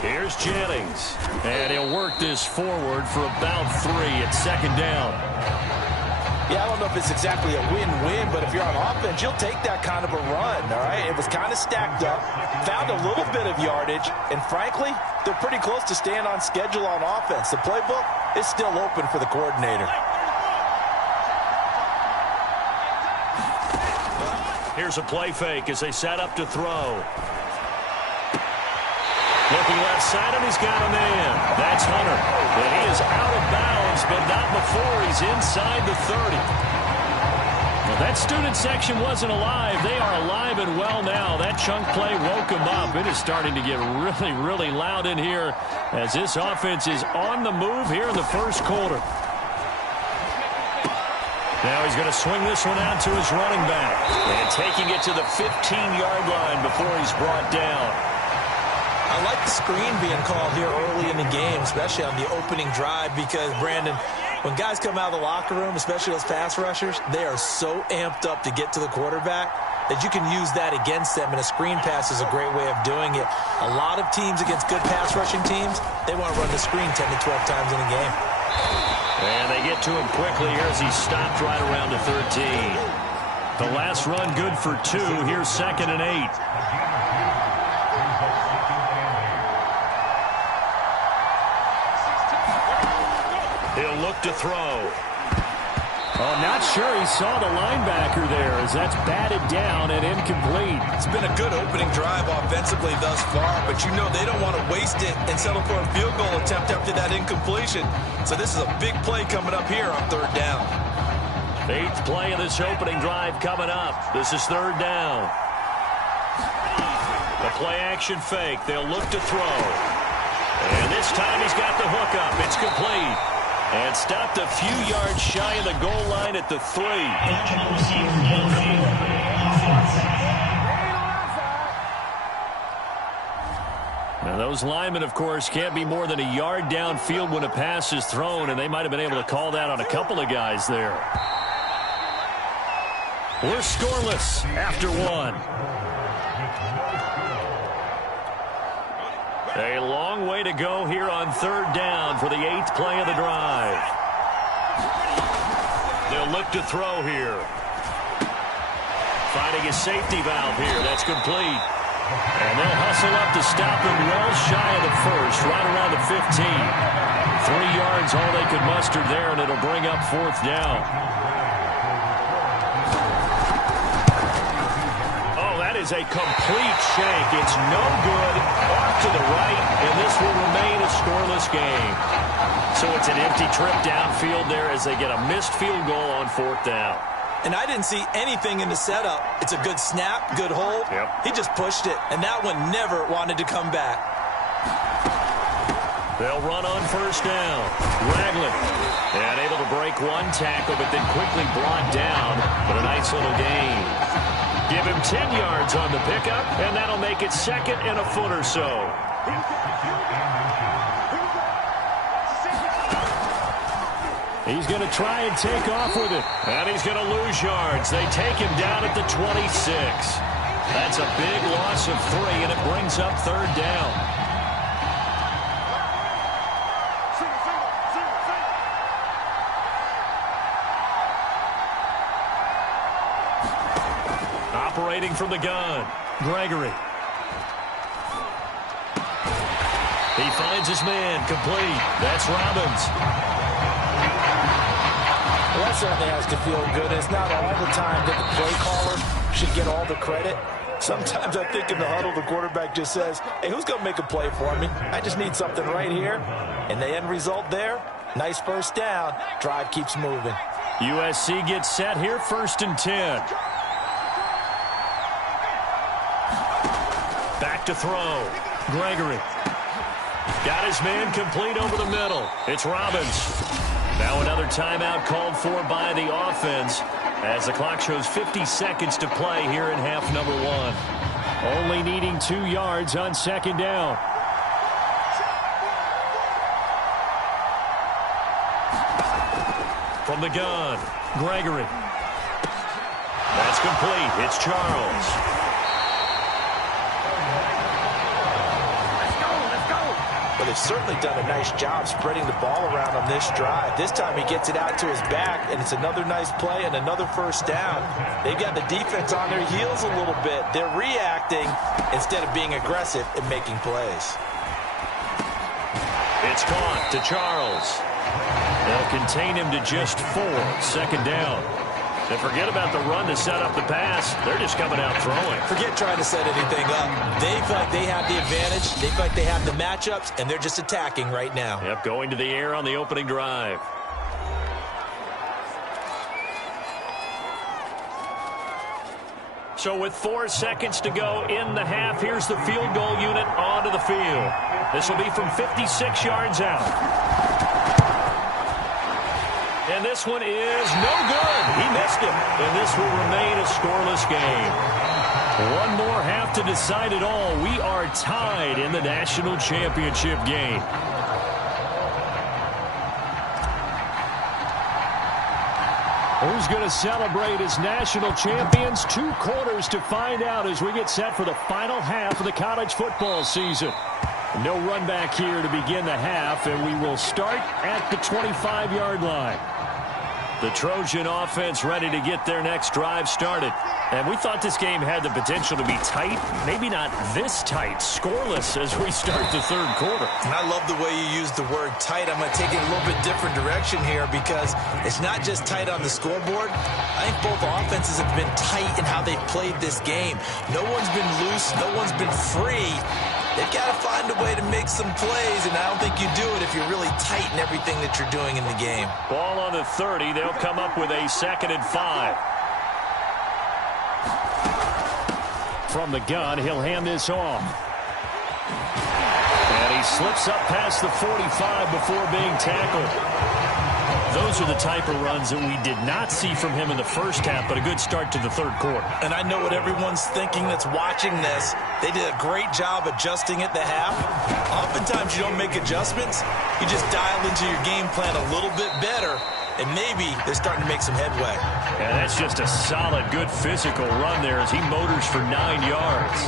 Here's Jennings. And he'll work this forward for about 3 at second down. Yeah, I don't know if it's exactly a win-win, but if you're on offense, you'll take that kind of a run, all right? It was kind of stacked up, found a little bit of yardage, and frankly, they're pretty close to staying on schedule on offense. The playbook is still open for the coordinator. Here's a play fake as they set up to throw. Looking left side, and he's got a man. That's Hunter. And he is out of bounds, but not before he's inside the 30. Well, that student section wasn't alive. They are alive and well now. That chunk play woke them up. It is starting to get really, really loud in here as this offense is on the move here in the first quarter. Now he's going to swing this one out to his running back. And taking it to the 15-yard line before he's brought down. I like the screen being called here early in the game, especially on the opening drive, because, Brandon, when guys come out of the locker room, especially those pass rushers, they are so amped up to get to the quarterback that you can use that against them, and a screen pass is a great way of doing it. A lot of teams against good pass rushing teams, they want to run the screen 10 to 12 times in a game. And they get to him quickly here as he stopped right around the 13. The last run good for 2. Here's 2nd and 8. He'll look to throw. Oh, not sure he saw the linebacker there as that's batted down and incomplete. It's been a good opening drive offensively thus far, but you know they don't want to waste it and settle for a field goal attempt after that incompletion. So this is a big play coming up here on 3rd down. 8th play of this opening drive coming up. This is 3rd down. The play action fake. They'll look to throw. And this time he's got the hook up. It's complete. And stopped a few yards shy of the goal line at the 3. Now those linemen, of course, can't be more than a yard downfield when a pass is thrown, and they might have been able to call that on a couple of guys there. We're scoreless after 1. A long way to go here on 3rd down for the 8th play of the drive. They'll look to throw here. Finding a safety valve here. That's complete. And they'll hustle up to stop him well shy of the 1st, right around the 15. 3 yards all they could muster there, and it'll bring up 4th down. Is a complete shank. It's no good. Off to the right, and this will remain a scoreless game. So it's an empty trip downfield there as they get a missed field goal on 4th down. And I didn't see anything in the setup. It's a good snap, good hold. Yep. He just pushed it, and that one never wanted to come back. They'll run on 1st down. Ragland. And able to break one tackle, but then quickly brought down. But a nice little gain. Give him 10 yards on the pickup, and that'll make it 2nd and a foot or so. He's going to try and take off with it. And he's going to lose yards. They take him down at the 26. That's a big loss of 3, and it brings up 3rd down. Operating from the gun, Gregory. He finds his man, complete. That's Robbins. Well, that certainly has to feel good. It's not all the time that the play caller should get all the credit. Sometimes I think in the huddle, the quarterback just says, hey, who's going to make a play for me? I just need something right here. And the end result there, nice 1st down. Drive keeps moving. USC gets set here, 1st and 10. Back to throw. Gregory. Got his man complete over the middle. It's Robbins. Now another timeout called for by the offense as the clock shows 50 seconds to play here in half number 1. Only needing 2 yards on 2nd down. From the gun, Gregory. That's complete. It's Charles. But they've certainly done a nice job spreading the ball around on this drive. This time he gets it out to his back, and it's another nice play and another first down. They've got the defense on their heels a little bit. They're reacting instead of being aggressive and making plays. It's caught to Charles. They'll contain him to just 4. Second down. And forget about the run to set up the pass. They're just coming out throwing. Forget trying to set anything up. They feel like they have the advantage. They feel like they have the matchups, and they're just attacking right now. Yep, going to the air on the opening drive. So with 4 seconds to go in the half, here's the field goal unit onto the field. This will be from 56 yards out. And this one is no good. He missed it. And this will remain a scoreless game. One more half to decide it all. We are tied in the national championship game. Who's going to celebrate as national champions? 2 quarters to find out as we get set for the final half of the college football season. No run back here to begin the half, and we will start at the 25-yard line. The Trojan offense ready to get their next drive started. And we thought this game had the potential to be tight. Maybe not this tight, scoreless as we start the third quarter. And I love the way you use the word tight. I'm going to take it a little bit different direction here because it's not just tight on the scoreboard. I think both offenses have been tight in how they've played this game. No one's been loose. No one's been free. They've got to find a way to make some plays, and I don't think you do it if you're really tight in everything that you're doing in the game. Ball on the 30. They'll come up with a 2nd and 5. From the gun, he'll hand this off. And he slips up past the 45 before being tackled. Those are the type of runs that we did not see from him in the first half, but a good start to the third quarter. And I know what everyone's thinking that's watching this. They did a great job adjusting at the half. Oftentimes you don't make adjustments. You just dial into your game plan a little bit better, and maybe they're starting to make some headway. And that's just a solid, good physical run there as he motors for 9 yards.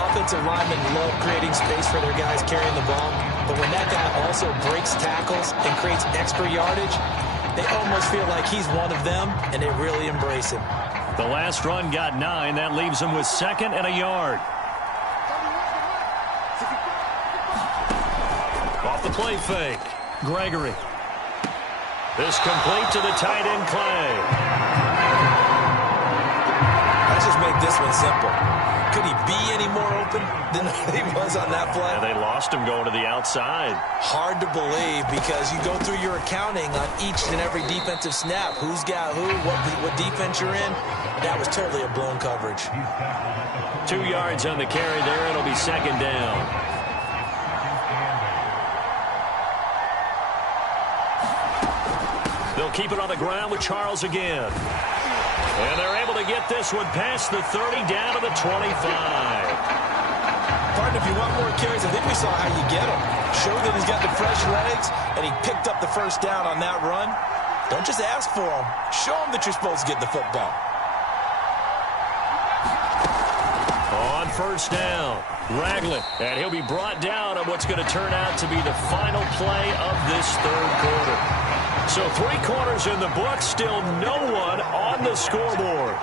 Offensive linemen love creating space for their guys carrying the ball, but when that guy also breaks tackles and creates extra yardage, they almost feel like he's one of them, and they really embrace him. The last run got 9. That leaves him with 2nd and a yard. Off the play fake. Gregory. This complete to the tight end, Clay. Let's just make this one simple. Could he be any more open than he was on that play? Yeah, they lost him going to the outside. Hard to believe because you go through your accounting on each and every defensive snap. Who's got who, what defense you're in. That was totally a blown coverage. 2 yards on the carry there. It'll be 2nd down. They'll keep it on the ground with Charles again. And they're able to get this one past the 30 down to the 25. Pardon, if you want more carries, I think we saw how you get him. Show that he's got the fresh legs, and he picked up the first down on that run. Don't just ask for him. Show him that you're supposed to get the football. On first down, Ragland. And he'll be brought down on what's going to turn out to be the final play of this third quarter. So 3 quarters in the book, still no one on the scoreboard.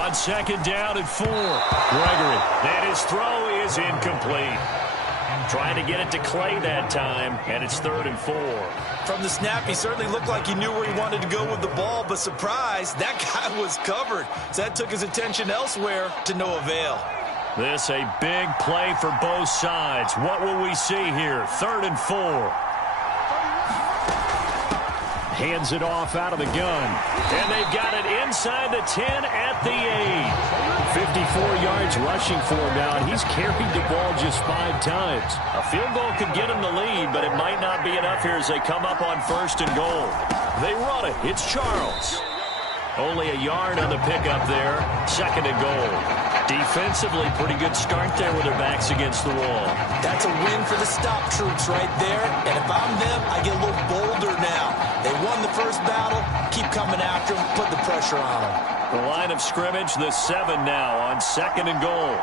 On 2nd down and 4, Gregory. And his throw is incomplete. Trying to get it to Clay that time, and it's 3rd and 4. From the snap, he certainly looked like he knew where he wanted to go with the ball, but surprise, that guy was covered. So that took his attention elsewhere to no avail. This a big play for both sides. What will we see here? 3rd and 4. Hands it off out of the gun. And they've got it inside the 10 at the 8. 54 yards rushing for him now, and he's carried the ball just 5 times. A field goal could get him the lead, but it might not be enough here as they come up on 1st and goal. They run it. It's Charles. Only a yard on the pickup there. 2nd and goal. Defensively, pretty good start there with their backs against the wall. That's a win for the stop troops right there. And if I'm them, I get a little bolder now. They won the first battle. Keep coming coming after him, put the pressure on him. The line of scrimmage, the 7 now on 2nd and goal.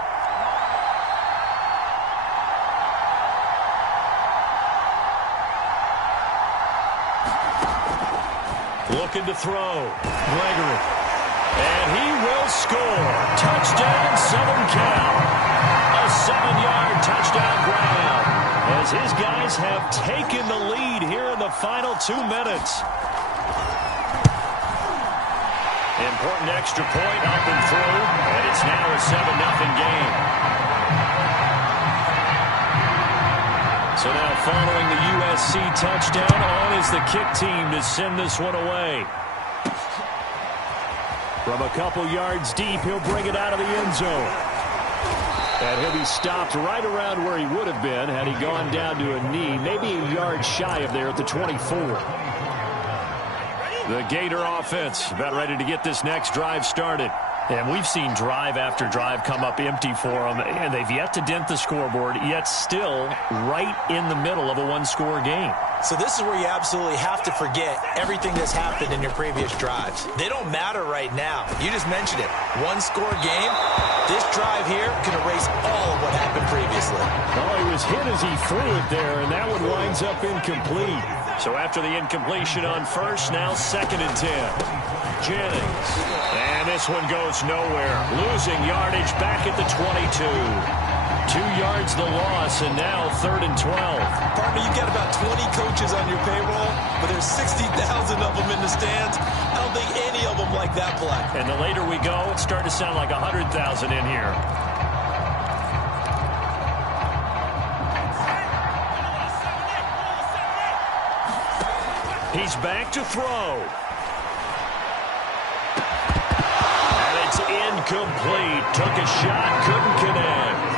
Looking to throw. Gregory. And he will score. Touchdown, Southern Cal. A 7-yard touchdown grab as his guys have taken the lead here in the final 2 minutes. Important extra point up and through, and it's now a 7-0 game. So now following the USC touchdown, on is the kick team to send this one away. From a couple yards deep, he'll bring it out of the end zone. And he'll be stopped right around where he would have been had he gone down to a knee, maybe a yard shy of there at the 24. The Gator offense about ready to get this next drive started. And we've seen drive after drive come up empty for them, and they've yet to dent the scoreboard, yet still right in the middle of a one-score game. So this is where you absolutely have to forget everything that's happened in your previous drives. They don't matter right now. You just mentioned it. One-score game. This drive here can erase all of what happened previously. Oh, he was hit as he threw it there, and that one winds up incomplete. So after the incompletion on first, now 2nd and 10. Jennings. And this one goes nowhere. Losing yardage back at the 22. 2 yards the loss, and now 3rd and 12. Partner, you've got about 20 coaches on your payroll, but there's 60,000 of them in the stands. I don't think any of them like that play. And the later we go, it's starting to sound like 100,000 in here. He's back to throw. And it's incomplete. Took a shot, couldn't connect.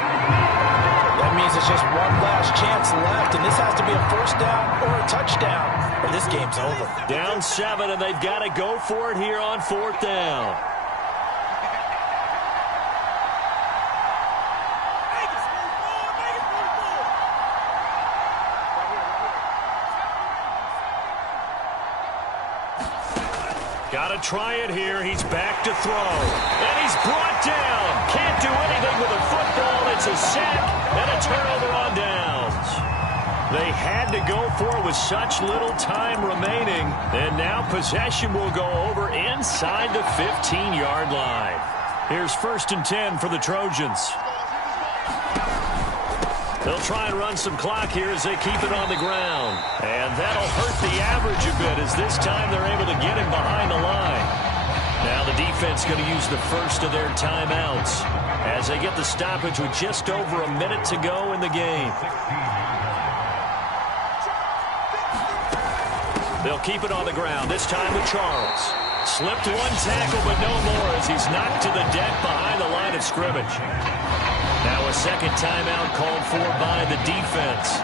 That means it's just one last chance left, and this has to be a first down or a touchdown, or this game's over. Down 7, and they've got to go for it here on 4th down. Got to try it here. He's back to throw. And he's brought down. Can't do anything with a football. It's a sack and a turnover on downs. They had to go for it with such little time remaining. And now possession will go over inside the 15-yard line. Here's 1st and 10 for the Trojans. They'll try and run some clock here as they keep it on the ground. And that'll hurt the average a bit as this time they're able to get him behind the line. Now the defense going to use the first of their timeouts as they get the stoppage with just over a minute to go in the game. They'll keep it on the ground, this time with Charles. Slipped one tackle, but no more as he's knocked to the deck behind the line of scrimmage. Now a second timeout called for by the defense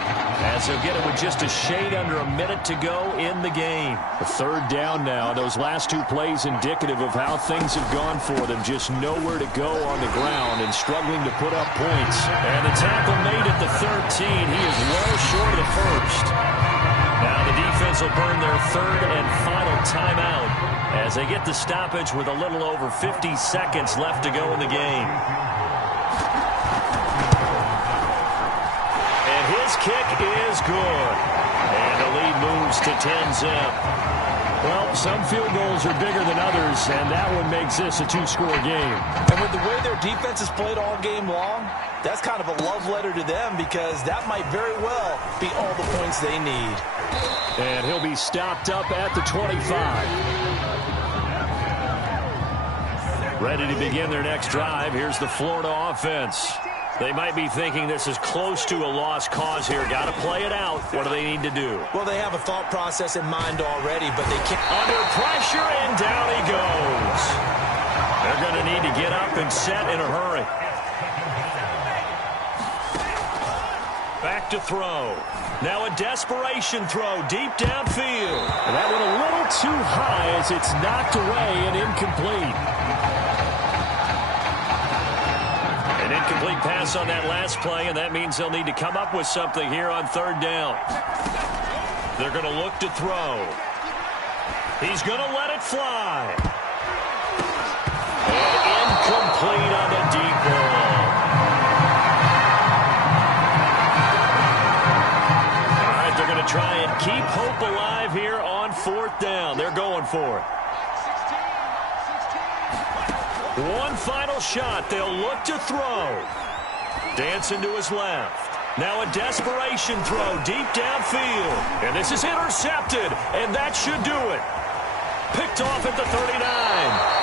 as they'll get it with just a shade under a minute to go in the game. A 3rd down now. Those last 2 plays indicative of how things have gone for them. Just nowhere to go on the ground and struggling to put up points. And the tackle made at the 13. He is well short of the first. Now the defense will burn their 3rd and final timeout as they get the stoppage with a little over 50 seconds left to go in the game. His kick is good. And the lead moves to 10-zip. Well, some field goals are bigger than others, and that one makes this a 2-score game. And with the way their defense has played all game long, that's kind of a love letter to them because that might very well be all the points they need. And he'll be stopped up at the 25. Ready to begin their next drive. Here's the Florida offense. They might be thinking this is close to a lost cause here. Got to play it out. What do they need to do? Well, they have a thought process in mind already, but they can't. Under pressure, and down he goes. They're going to need to get up and set in a hurry. Back to throw. Now a desperation throw deep downfield. And that one a little too high as it's knocked away and incomplete. An incomplete pass on that last play, and that means they'll need to come up with something here on 3rd down. They're going to look to throw. He's going to let it fly. And incomplete on the deep ball. All right, they're going to try and keep hope alive here on 4th down. They're going for it. One final shot. They'll look to throw. Dancing to his left. Now a desperation throw deep downfield. And this is intercepted. And that should do it. Picked off at the 39.